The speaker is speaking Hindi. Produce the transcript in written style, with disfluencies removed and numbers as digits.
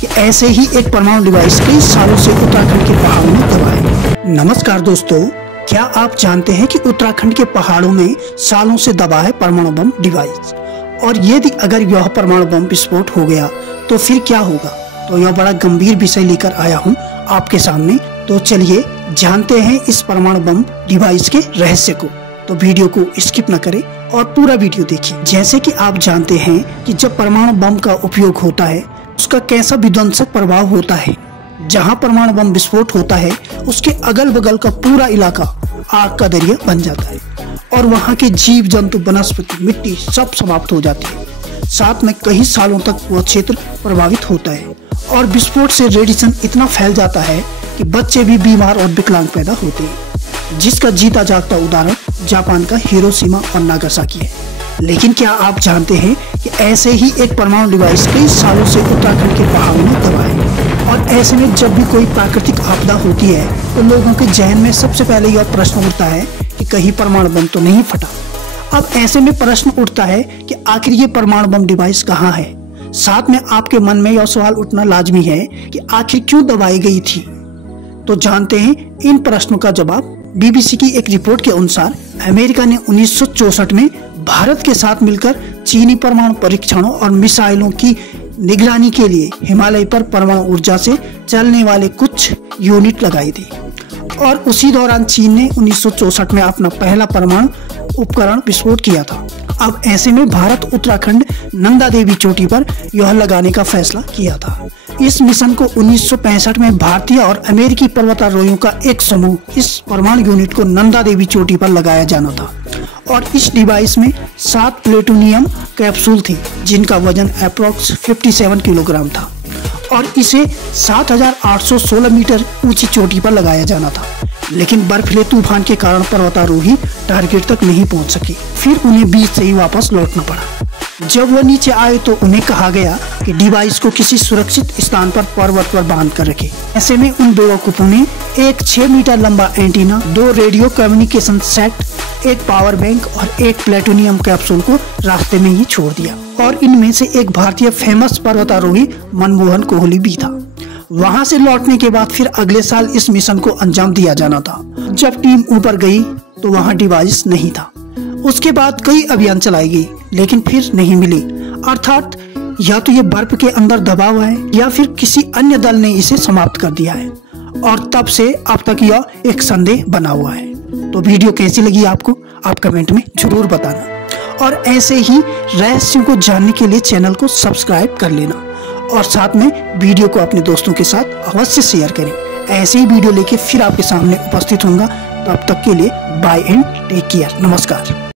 कि ऐसे ही एक परमाणु डिवाइस कई सालों से उत्तराखंड के पहाड़ों में दबा है। नमस्कार दोस्तों, क्या आप जानते हैं कि उत्तराखंड के पहाड़ों में सालों से दबा है परमाणु बम डिवाइस, और यदि अगर यह परमाणु बम विस्फोट हो गया तो फिर क्या होगा। तो यह बड़ा गंभीर विषय लेकर आया हूँ आपके सामने। तो चलिए जानते हैं इस परमाणु बम डिवाइस के रहस्य को। तो वीडियो को स्किप न करें और पूरा वीडियो देखिए। जैसे कि आप जानते हैं कि जब परमाणु बम का उपयोग होता है उसका कैसा विध्वंसक प्रभाव होता है। जहां परमाणु बम विस्फोट होता है उसके अगल बगल का पूरा इलाका आग का दरिया बन जाता है और वहां के जीव जंतु, वनस्पति, मिट्टी सब समाप्त हो जाती है। साथ में कई सालों तक वह क्षेत्र प्रभावित होता है और विस्फोट से रेडिएशन इतना फैल जाता है कि बच्चे भी बीमार और विकलांग पैदा होते हैं, जिसका जीता जागता उदाहरण जापान का हिरोशिमा और नागासाकी है। लेकिन क्या आप जानते हैं कि ऐसे ही एक परमाणु डिवाइस कई सालों से उत्तराखंड के पहाड़ों में दबा है, और ऐसे में जब भी कोई प्राकृतिक आपदा होती है तो लोगों के जहन में सबसे पहले यह प्रश्न उठता है कि कहीं परमाणु बम तो नहीं फटा। अब ऐसे में प्रश्न उठता है कि आखिर ये परमाणु बम डिवाइस कहाँ है। साथ में आपके मन में यह सवाल उठना लाजमी है कि आखिर क्यों दबाई गई थी। तो जानते हैं इन प्रश्नों का जवाब। बीबीसी की एक रिपोर्ट के अनुसार अमेरिका ने 1964 में भारत के साथ मिलकर चीनी परमाणु परीक्षणों और मिसाइलों की निगरानी के लिए हिमालय पर परमाणु ऊर्जा से चलने वाले कुछ यूनिट लगाई थी, और उसी दौरान चीन ने 1964 में अपना पहला परमाणु उपकरण विस्फोट किया था। अब ऐसे में भारत उत्तराखंड नंदा देवी चोटी पर यह लगाने का फैसला किया था। इस मिशन को 1965 में भारतीय और अमेरिकी पर्वतारोहियों का एक समूह इस परमाणु यूनिट को नंदा देवी चोटी पर लगाया जाना था, और इस डिवाइस में 7 प्लेटोनियम कैप्सूल थी जिनका वजन अप्रोक्स 57 किलोग्राम था, और इसे 7,816 मीटर ऊंची चोटी पर लगाया जाना था। लेकिन बर्फीले तूफान के कारण पर्वतारोही टारगेट तक नहीं पहुंच सके, फिर उन्हें बीच से ही वापस लौटना पड़ा। जब वह नीचे आए तो उन्हें कहा गया कि डिवाइस को किसी सुरक्षित स्थान पर पर्वत पर बांध कर रखें। ऐसे में उन बेवकूफों ने एक 6 मीटर लंबा एंटीना, 2 रेडियो कम्युनिकेशन सेट, एक पावर बैंक और एक प्लेटोनियम कैप्सूल को रास्ते में ही छोड़ दिया। और इनमें से एक भारतीय फेमस पर्वतारोही मनमोहन कोहली भी था। वहां से लौटने के बाद फिर अगले साल इस मिशन को अंजाम दिया जाना था। जब टीम ऊपर गई तो वहां डिवाइस नहीं था। उसके बाद कई अभियान चलाई गई लेकिन फिर नहीं मिली। अर्थात या तो ये बर्फ के अंदर दबा हुआ है या फिर किसी अन्य दल ने इसे समाप्त कर दिया है, और तब से अब तक यह एक संदेह बना हुआ है। तो वीडियो कैसी लगी आपको, आप कमेंट में जरूर बताना, और ऐसे ही रहस्यों को जानने के लिए चैनल को सब्सक्राइब कर लेना, और साथ में वीडियो को अपने दोस्तों के साथ अवश्य शेयर करें। ऐसे ही वीडियो लेके फिर आपके सामने उपस्थित होऊंगा। तब तक के लिए बाय एंड टेक केयर। नमस्कार।